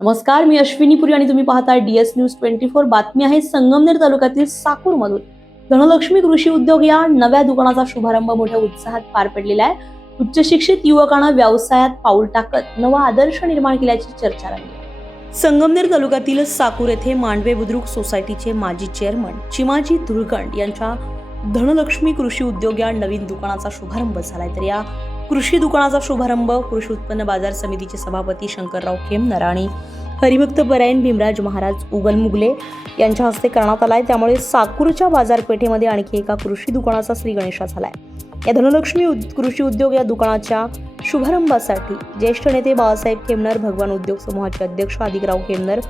नमस्कार, मी अश्विनी पुरी आणि तुम्ही पाहताय DS न्यूज 24. बातमी आहे संगमनेर तालुक्यातील साकूरमधून. धनलक्ष्मी कृषी उद्योग या नव्या दुकानाचा शुभारंभ मोठ्या उत्साहात पार पडलेला आहे. उच्च शिक्षित युवकांना व्यवसायात पाऊल टाकत नवा आदर्श निर्माण केल्याची चर्चा रंगली. संगमनेर तालुक्यातील साकूर येथे मांडवे बुद्रुक सोसायटीचे माजी चेअरमन चिमाजी धुळकंड यांच्या धनलक्ष्मी कृषी उद्योग या नवीन दुकानाचा शुभारंभ झालाय. तर या कृषी दुकानाचा शुभारंभ कृषी उत्पन्न बाजार समितीचे सभापती शंकरराव खेमनर आणि हरिभक्त परायण भीमराज महाराज उगलमुगले यांच्या हस्ते करण्यात आलाय. त्यामुळे साकूरच्या बाजारपेठेमध्ये आणखी एका कृषी दुकानाचा श्री गणेशा झालाय. या धनलक्ष्मी कृषी उद्योग या दुकानाच्या शुभारंभासाठी ज्येष्ठ नेते बाळासाहेब खेमनर, भगवान उद्योग समूहाचे अध्यक्ष आदिकराव खेमनर,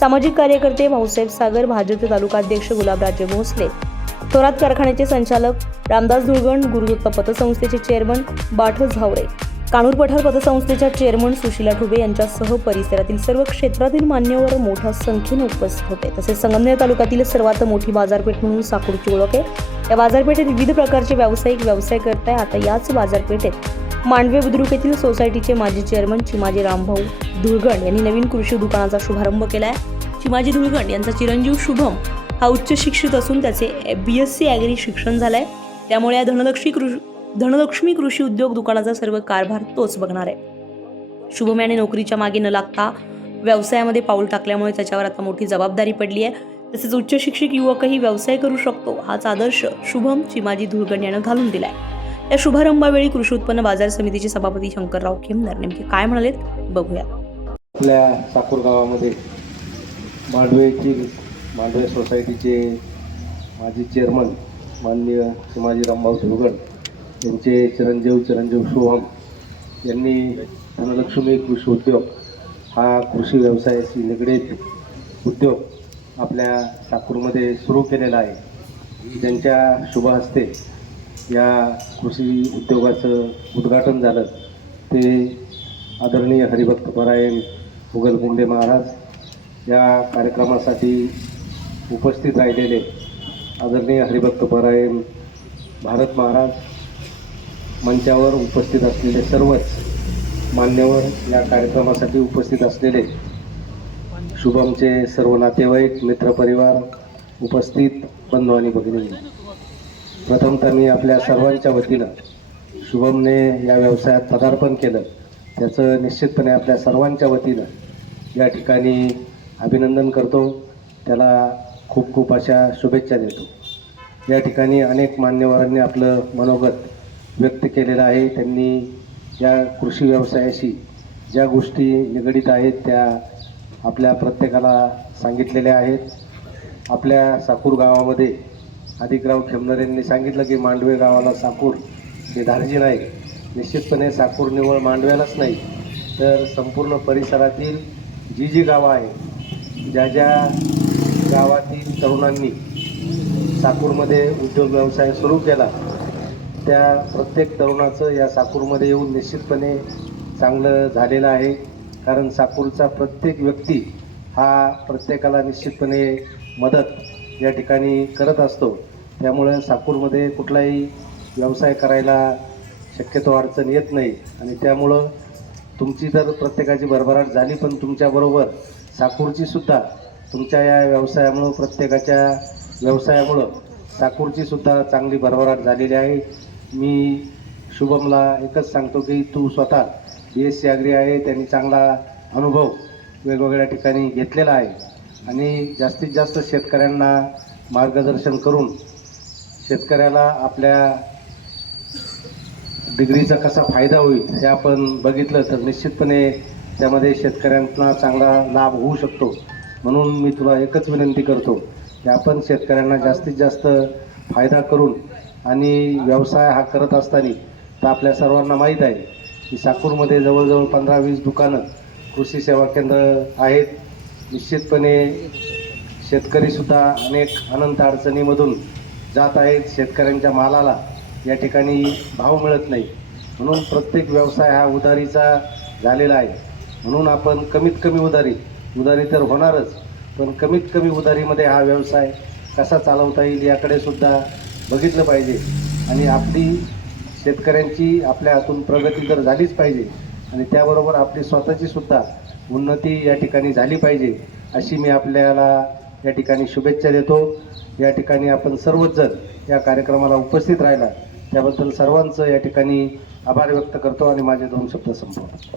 सामाजिक कार्यकर्ते भाऊसाहेब सागर, भाजपचे तालुकाध्यक्ष गुलाबराजे भोसले, थोरात कारखान्याचे संचालक रामदास धुळगण, गुरुदत्त पतसंस्थेचे चेअरमन बाठ झावरे, कानूर पठार पतसंस्थेच्या चेअरमन सुशीला ठुबे यांच्यासह परिसरातील सर्व क्षेत्रातील मान्यवर मोठ्या संख्येने उपस्थित होते. तसेच संगमनेर तालुक्यातील सर्वात मोठी बाजारपेठ म्हणून साकूरची ओळख आहे. या बाजारपेठेत विविध प्रकारचे व्यावसायिक व्यवसाय करत आहे. आता याच बाजारपेठेत मांडवे बुद्रुक येथील सोसायटीचे माजी चेअरमन चिमाजी रामभाऊ धुळगण यांनी नवीन कृषी दुकानाचा शुभारंभ केला आहे. चिमाजी धुळगण यांचा चिरंजीव शुभम हा उच्च शिक्षित असून त्याचे BSc ॲग्री शिक्षण झालंय. त्यामुळे या धनलक्ष्मी कृषी उद्योग दुकानाचा सर्व कारभार तोच बघणार आहे. शुभम याने नोकरीच्या मागे न लागता व्यवसायामध्ये पाऊल टाकल्यामुळे त्याच्यावर आता मोठी जबाबदारी पडली आहे. तसेच उच्च शिक्षित युवकही व्यवसाय करू शकतो हाच आदर्श शुभम चिमाजी धुळगण यानं घालून दिलाय. या शुभारंभावेळी कृषी उत्पन्न बाजार समितीचे सभापती शंकरराव खेमनर नेमके काय म्हणालेत बघूया. आपल्या साकूर गावामध्ये मांडवे सोसायटीचे माजी चेअरमन माननीय चिमाजी रामभाऊ धुळगण यांचे चिरंजीव शुभम यांनी धनलक्ष्मी कृषी उद्योग हा कृषी व्यवसायाशी निगडीत उद्योग आपल्या साकूरमध्ये सुरू केलेला आहे. त्यांच्या शुभ हस्ते या कृषी उद्योगाचं उद्घाटन झालं. ते आदरणीय हरिभक्त परायण उगलमुगले महाराज या कार्यक्रमासाठी उपस्थित राहिलेले आदरणीय हरिभक्त परायण भारत महाराज, मंचावर उपस्थित असलेले सर्वच मान्यवर, या कार्यक्रमासाठी उपस्थित असलेले शुभमचे सर्व नातेवाईक, मित्रपरिवार, उपस्थित बंधू आणि भगिनी, प्रथमतः मी आपल्या सर्वांच्या वतीनं शुभमने या व्यवसायात पदार्पण केलं त्याचं निश्चितपणे आपल्या सर्वांच्या वतीनं या ठिकाणी अभिनंदन करतो. त्याला खूप खूप अशा शुभेच्छा देतो. या ठिकाणी अनेक मान्यवरांनी आपलं मनोगत व्यक्त केलेलं आहे. त्यांनी या कृषी व्यवसायाशी ज्या गोष्टी निगडीत आहेत त्या आपल्या प्रत्येकाला सांगितलेल्या आहेत. आपल्या साकूर गावामध्ये आदिकराव खेमनर यांनी सांगितलं की मांडवे गावाला साकूर हे धार्जिन आहे. निश्चितपणे साकूर निवळ मांडव्यालाच नाही तर संपूर्ण परिसरातील जी गावं आहेत, ज्या गावातील तरुणांनी साकूरमध्ये उद्योग व्यवसाय सुरू केला त्या प्रत्येक तरुणाचं या साकूरमध्ये येऊन निश्चितपणे चांगलं झालेलं आहे. कारण साकूरचा प्रत्येक व्यक्ती हा प्रत्येकाला निश्चितपणे मदत या ठिकाणी करत असतो. त्यामुळं साकूरमध्ये कुठलाही व्यवसाय करायला शक्यतो अडचण येत नाही. आणि त्यामुळं तुमची तर प्रत्येकाची भरभराट झाली, पण तुमच्याबरोबर साकूरची सुद्धा तुमच्या या व्यवसायामुळं, प्रत्येकाच्या व्यवसायामुळं साकूरची सुद्धा चांगली भरभराट झालेली आहे. मी शुभमला एकच सांगतो की तू स्वतः BSc ॲग्री आहे, त्यांनी चांगला अनुभव वेगवेगळ्या ठिकाणी घेतलेला आहे आणि जास्तीत जास्त शेतकऱ्यांना मार्गदर्शन करून शेतकऱ्याला आपल्या डिग्रीचा कसा फायदा होईल हे आपण बघितलं तर निश्चितपणे त्यामध्ये शेतकऱ्यांना चांगला लाभ होऊ शकतो. म्हणून मी तुला एकच विनंती करतो की आपण शेतकऱ्यांना जास्तीत जास्त फायदा करून, आणि व्यवसाय हा करत असताना तर आपल्या सर्वांना माहीत आहे की साकूरमध्ये जवळजवळ 15-20 दुकानं, कृषी सेवा केंद्र आहेत. निश्चितपणे शेतकरीसुद्धा अनेक अनंत अडचणीमधून जात आहेत. शेतकऱ्यांच्या मालाला या ठिकाणी भाव मिळत नाही. म्हणून प्रत्येक व्यवसाय हा उधारीचा झालेला आहे. म्हणून आपण कमीत कमी उधारी तर होणारच, पण कमीत कमी उधारीमध्ये हा व्यवसाय कसा चालवता येईल याकडे सुद्धा बघितलं पाहिजे. आणि आपली शेतकऱ्यांची आपल्या हातून प्रगती तर झालीच पाहिजे आणि त्याबरोबर आपली स्वतःची सुद्धा उन्नती या ठिकाणी झाली पाहिजे अशी मी आपल्याला या ठिकाणी शुभेच्छा देतो. या ठिकाणी आपण सर्वच जण या कार्यक्रमाला उपस्थित राहिला त्याबद्दल सर्वांचं या ठिकाणी आभार व्यक्त करतो आणि माझे 2 शब्द संपवतो.